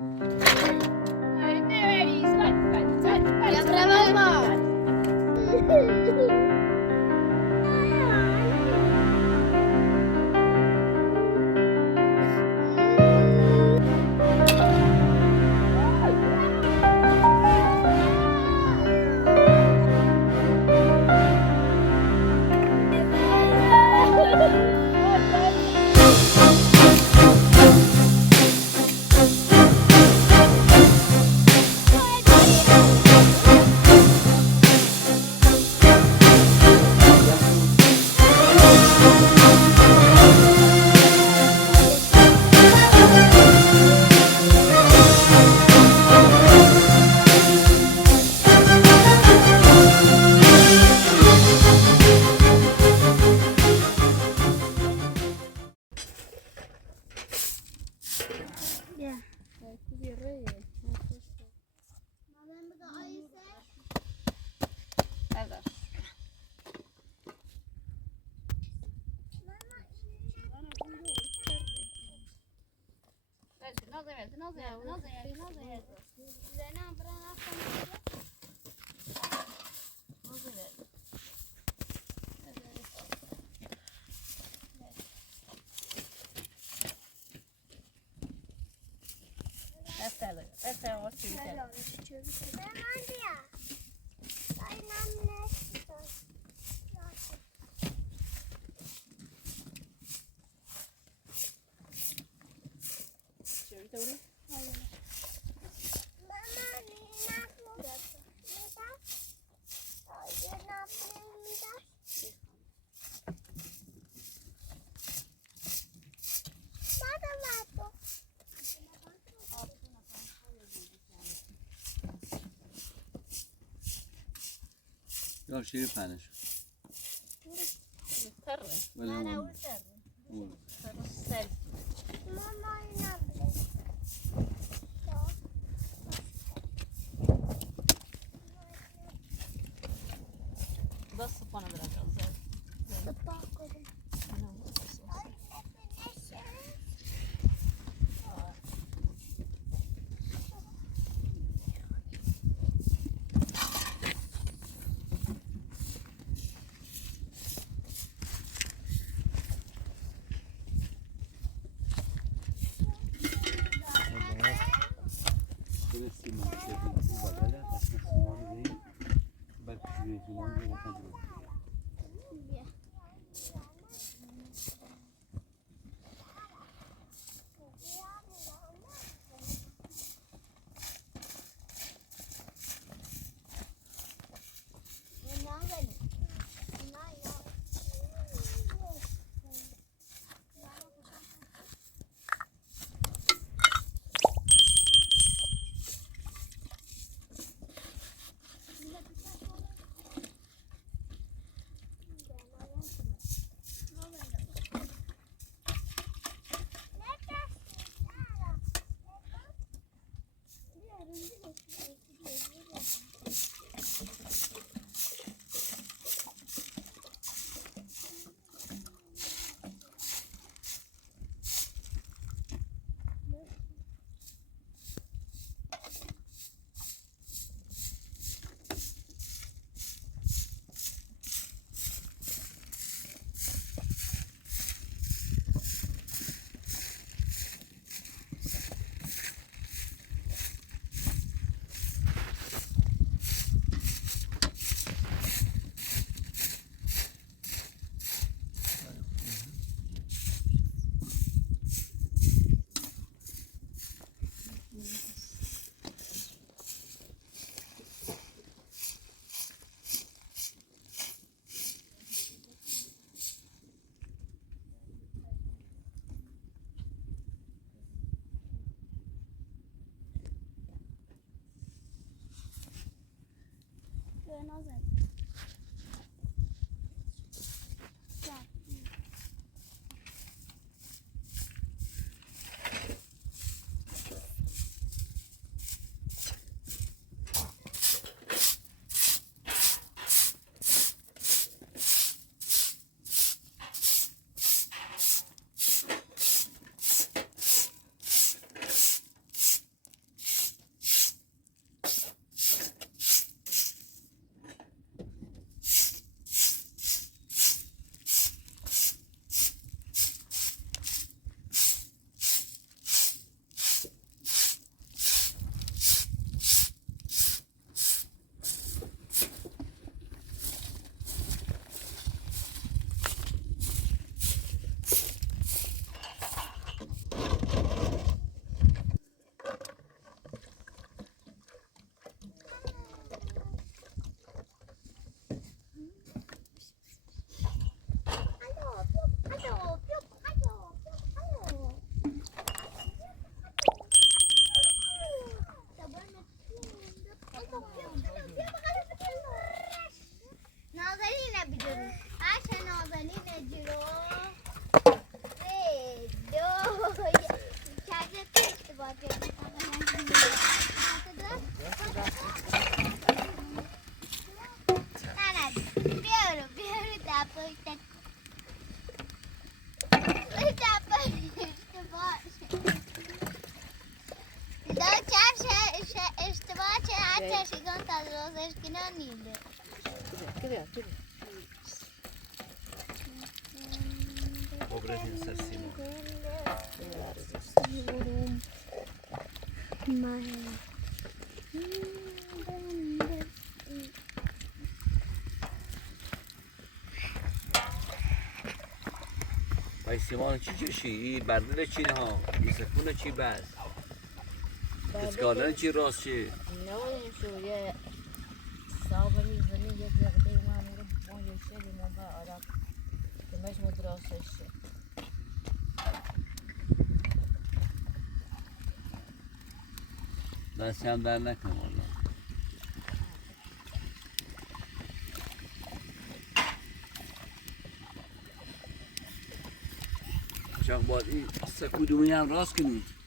Ja, brawo, mama. یا شیر پنش چشیدان تدرازش کنن نیده که ببره این سر سیمان بای سیمان چی چشی؟ بردل چی نه ها؟ سکون چی بس؟ اسکالن چی راست چی؟ نه شو یه صابر میزنی یه دقیقه ما میره با یه شیء ما با آرام دمش مدرسش دستی هم در نکنم والله چاق باید این سکودومی هم راست کنید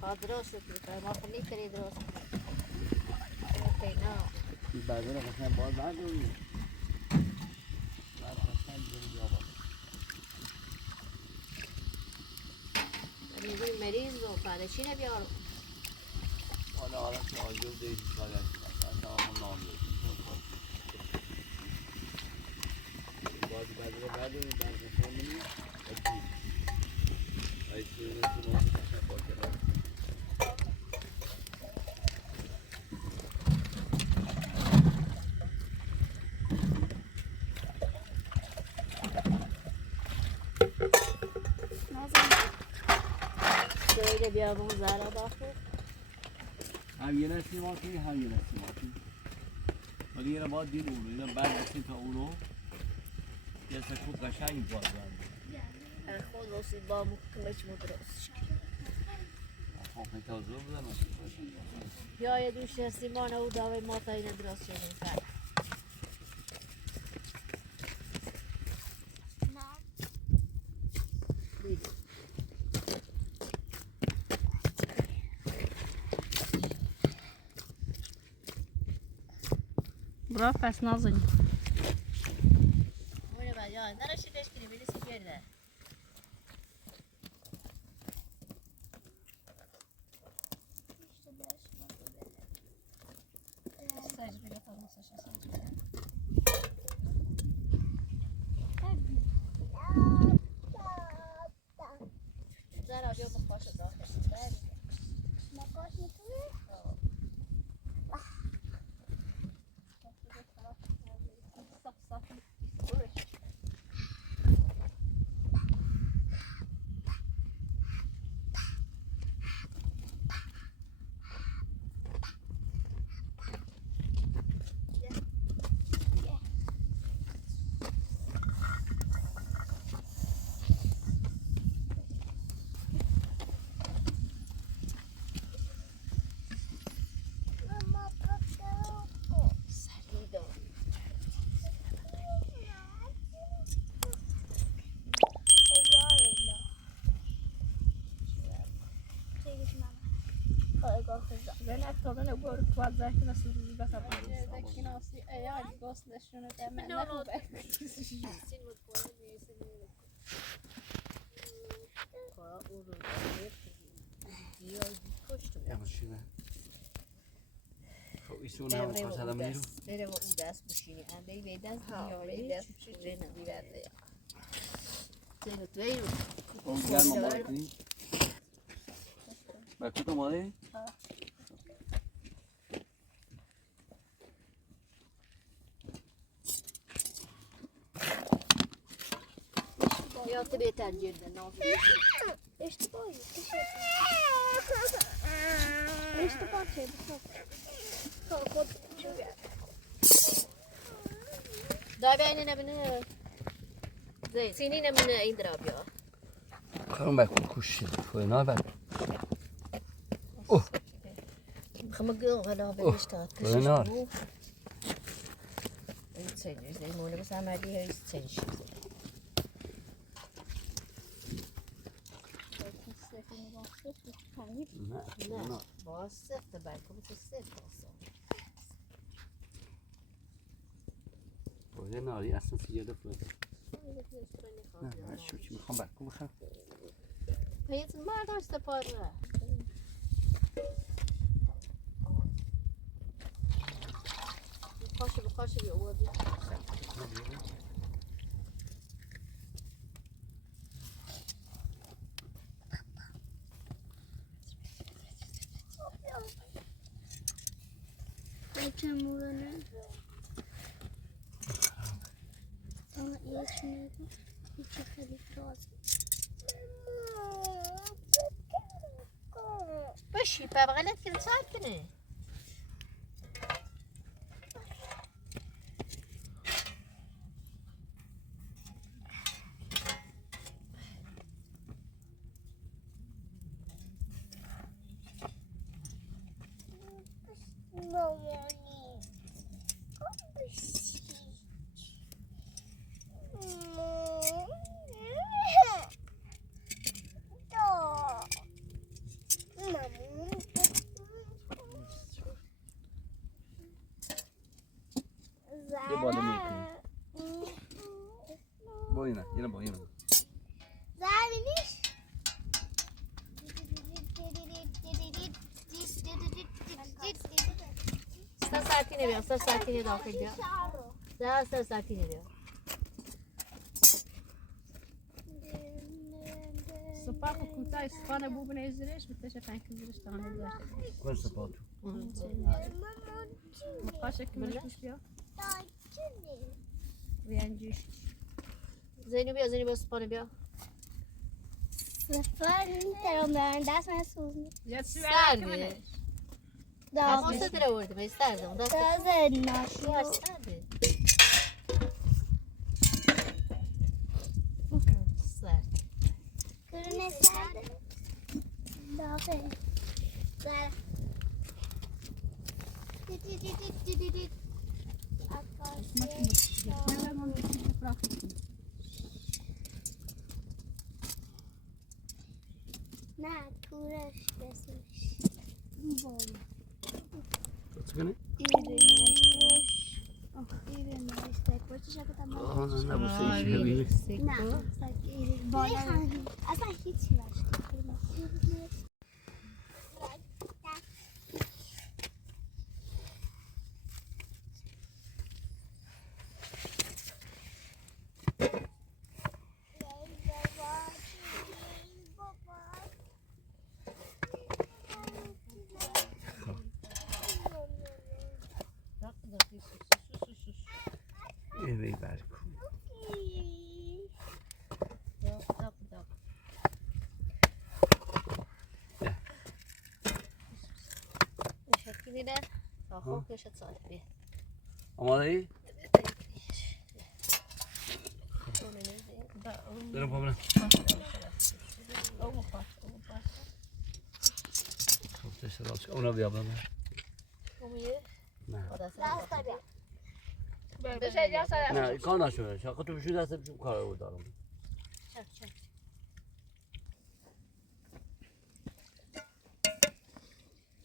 خواهد درست کنید ما خب میتونی درست کنید اوکی نه این بردل قسم باید بردونی بعد قسم بزنی بیا باید میگوی مریض و پادشینه بیارم حالا که آجور دیدی کاری هستم تمام نام داریم باید بردل بردونی بردل کنی ای سوی نسی ما قسم باید شویده بیارم زهرا داخل هم یه نسی ما کنی هم یه نسی ما کنی ولی یه باید دید اونو اینا بعد بسیم تا اونو یه سکوت قشنگ باید برد خود رسید با مکمش مدرسش خب تا زور بزنم یا یه دوش سیمان او داوی ما تا این درست شدیم برا پس نازنی اونه بعد یا نرشیدش کنی بلی سی بیارده زهرا بیا بخواش داخل مقاش میتونه؟ زنك طبعا أقول توزع كنا سيدي بس أبغى كنا سي أيام جوس نشونه تمام نكو ماشینه خب ایشون هم خواست هم میرو بره و او دست بشینی انده به دست بیاری دست بشینی نمیرده تیرو تیرو اون گرم آماده کنی بکوت آماده؟ یا تو بهتر جرده نازم اشتباهی اشتباه چه بخواد خود دای بینه نبینه زین سینی نمونه این درابیا کارم بکن کشید خوی نه بکن خمگل هلا بنشتات خوی نه این سنجش دیمونه بس عملی هایی سنجش نه باز سفت بکن تو سفت باسا خوی ناری اصلا سیاده خوی نه شو چی میخوام بکن بخوام پیت مردار سپاره خوش بیا بودی بچه مورنه یک میده هیچی خیلی تازه بشی بابا غلط کردی ساعت کنه یه بالا میکنی با اینه زمینیش سر ساعتی نبیا سر ساعتی داخل بیا ده سر ساعتی نبیا سپاق کوتاه سپانه بو بنه زیرش بتشه پنک زیرش تانه داشته کن سپاتو مقاشه که مش بیا وینجیش زینو بیا سپانه بیا سفر میترم برن دست من سوز می یا چی سرده داغ دست در آورده من سردم دست تازه ناشیو سرده سرد کرونه سرده داغه زر نه تورش بسیش کنی؟ ایره نوشته پشتش اگه تمام نه بالا اصلا هیچی نشته اینه برکن شکلی نه تا خوب کشت ساعت بیا آماده ای؟ برم پا برم خب تشت راست اونا بیا برم نه نه کار نشونه شاقه تو بشون دسته بشون کار رو دارم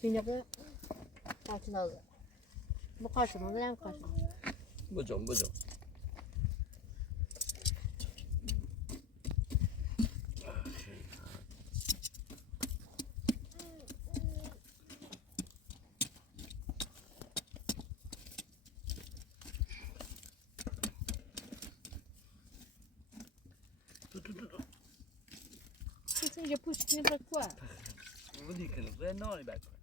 Şimdi bu kaçın aldı. Bu kaçın aldı hem kaçın. بجام Você já puxa para qua? ودی کنم زن نانی بکن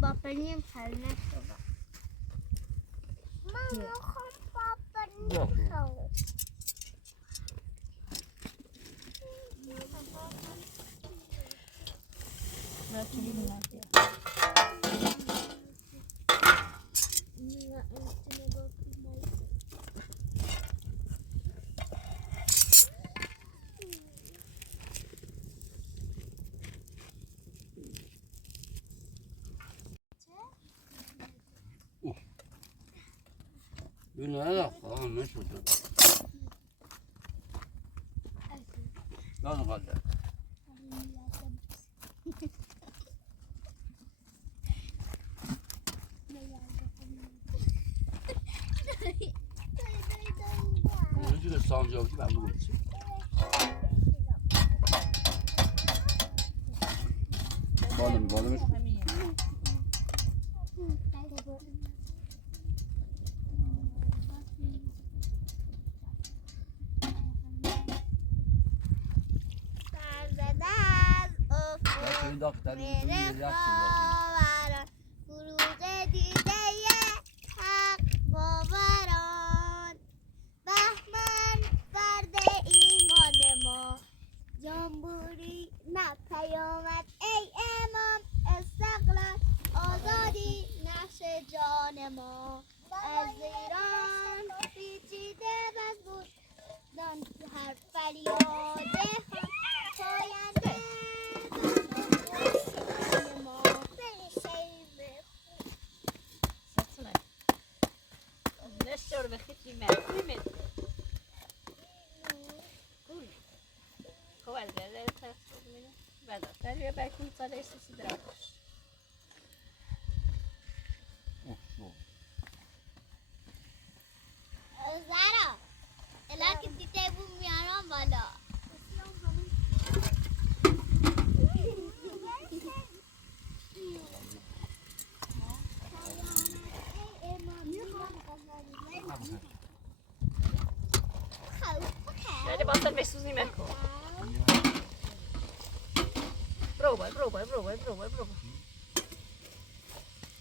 باپنیم خرنه شده من میخوام باپنیم خرنه اینو ندا نشد داد قدر اینجوری سانجاوی برام گفت بالمش این داغ میره خواهران فروغ دیده حق باوران بهمن فرد ایمان ما جمهوری نه پیامد ای امام استقلال آزادی نقش جان ما از ایران پیچیده بس بود دان هر فریاده هم پاینده Nästa besked med med. Cool. Koval det är så men vad då? Där är bara kul så det är så dragos. زارا الا که دیده بود میارم بالا Nej, det bara så mest ni med. Prova.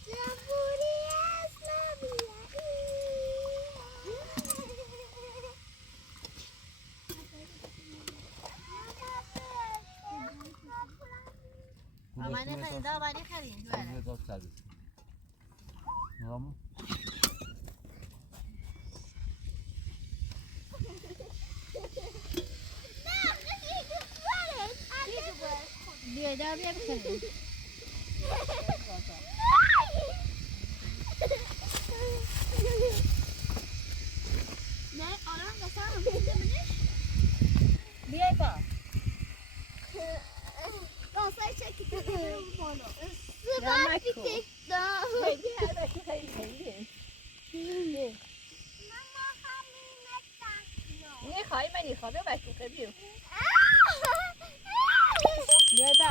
جمهوری اسلامی آمانه خرید آمانه خرید بیا در بیا بخرید نه آرام قسم میدونیش بیا با واسه چکی تو بالا Ramma سوپر cool. تیک دام Hej, här är hej. ماما همین نتاکنو Ni har men ni har väl varit och bjud. بیا با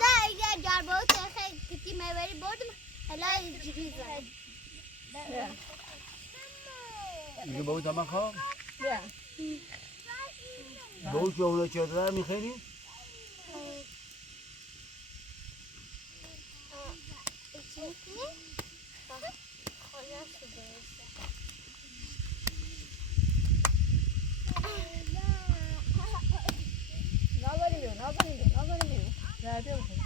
ده اگر جربه خیلی کتی میبری بردم حالا اینجوری زد Ja. میگه بابا تمام خواه Ja. بابا که اونه چه داره میخیری؟ Nazar ediyor. در بیا بخرید